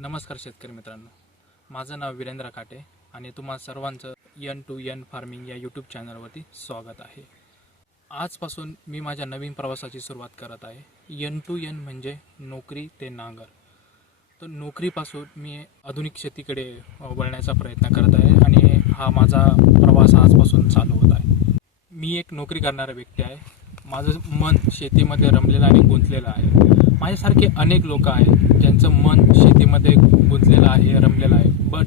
नमस्कार शेतकरी मित्रांनो. माझं नाव वीरेंद्र काटे आणि तुम्हा सर्वांचं यन टू यन फार्मिंग या यूट्यूब चॅनलवरती स्वागत आहे. आजपासून मी माझ्या नवीन प्रवासाची सुरुवात करत आहे. यन टू यन म्हणजे नोकरी ते नांगर. तर नोकरीपासून मी आधुनिक शेतीकडे वळण्याचा प्रयत्न करत आहे आणि हा माझा प्रवास आजपासून चालू होत आहे. मी एक नोकरी करणारा व्यक्ती आहे. माझं मन शेतीमध्ये रमलेलं आणि गुंतलेलं आहे. माझ्यासारखे अनेक लोक आहेत ज्यांचं मन शेतीमध्ये गुंतलेला आहे रमलेला आहे. बट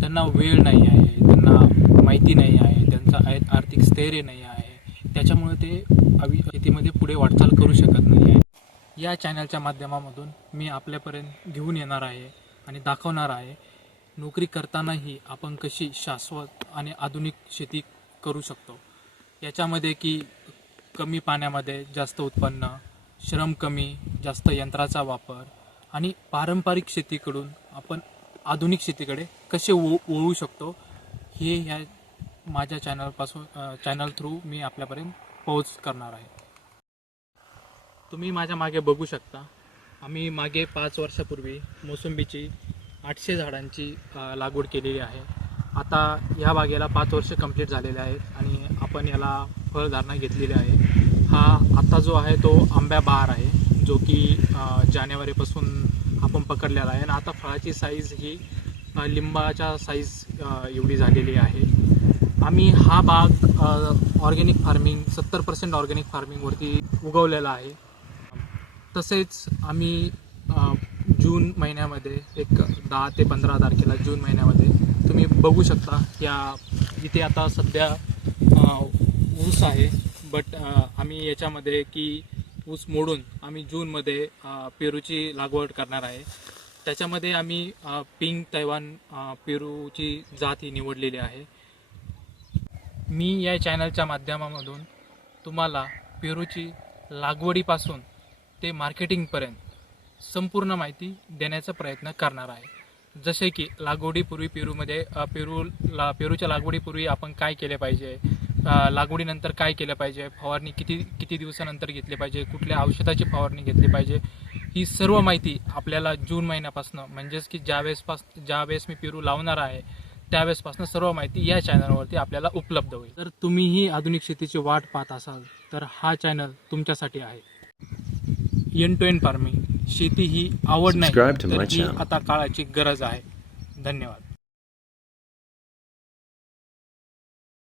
त्यांना वेळ नाही आहे त्यांना माहिती नाही आहे त्यांचा आर्थिक स्थैर्य नाही आहे. त्याच्यामुळे ते अवि शेतीमध्ये पुढे वाटचाल करू शकत नाही आहे. या चॅनलच्या माध्यमामधून मी आपल्यापर्यंत घेऊन येणार आहे आणि दाखवणार आहे नोकरी करतानाही आपण कशी शाश्वत आणि आधुनिक शेती करू शकतो. याच्यामध्ये की कमी पाण्यामध्ये जास्त उत्पन्न श्रम कमी जास्त यंत्राचा वापर आणि पारंपरिक शेतीकडून आपण आधुनिक शेतीकडे कसे वळ वळू शकतो हे ह्या माझ्या चॅनलपासून चॅनल थ्रू मी आपल्यापर्यंत पोहोच करणार आहे. तुम्ही माझ्या मागे बघू शकता आम्ही मागे पाच वर्षापूर्वी मोसंबीची आठशे झाडांची लागवड केलेली आहे. आता ह्या बागेला पाच वर्ष कंप्लीट झालेले आहेत आणि आपण याला फळधारणा घेतलेली आहे. हा आता जो आहे तो आंब्या बहार आहे. जो की जानेवारीपासून आपण पकडलेला आहे. आणि आता फळाची साईज ही लिंबाच्या साईज एवढी झालेली आहे. आम्ही हा बाग ऑर्गॅनिक फार्मिंग सत्तर पर्सेंट ऑर्गॅनिक फार्मिंगवरती उगवलेला आहे. तसेच आम्ही जून महिन्यामध्ये एक दहा ते पंधरा तारखेला जून महिन्यामध्ये तुम्ही बघू शकता या इथे आता सध्या ऊस आहे. बट आम्ही याच्यामध्ये की ऊस मोडून आम्ही जूनमध्ये पेरूची लागवड करणार आहे. त्याच्यामध्ये आम्ही पिंग पिंक तैवान पेरूची जात ही निवडलेली आहे. मी या चॅनलच्या माध्यमामधून तुम्हाला पेरूची लागवडीपासून ते मार्केटिंगपर्यंत संपूर्ण माहिती देण्याचा प्रयत्न करणार आहे. जसे की लागवडीपूर्वी पेरूमध्ये पेरूला पेरू ला पेरूच्या लागवडीपूर्वी आपण काय केले पाहिजे लागवडीनंतर काय केलं पाहिजे? फवारणी किती किती दिवसानंतर घेतली पाहिजे? कुठल्या औषधाची फवारणी घेतली पाहिजे? ही सर्व माहिती आपल्याला जून महिन्यापासून म्हणजेच की ज्यावेळेसपास ज्यावेळेस मी पेरू लावणार आहे त्यावेळेसपासून सर्व माहिती या चॅनलवरती आपल्याला उपलब्ध होईल. जर तुम्हीही आधुनिक शेतीची वाट पाहत असाल तर हा चॅनल तुमच्यासाठी आहे. एन टू एन फार्मिंग शेती ही आवड नाही. आता काळाची गरज आहे. धन्यवाद.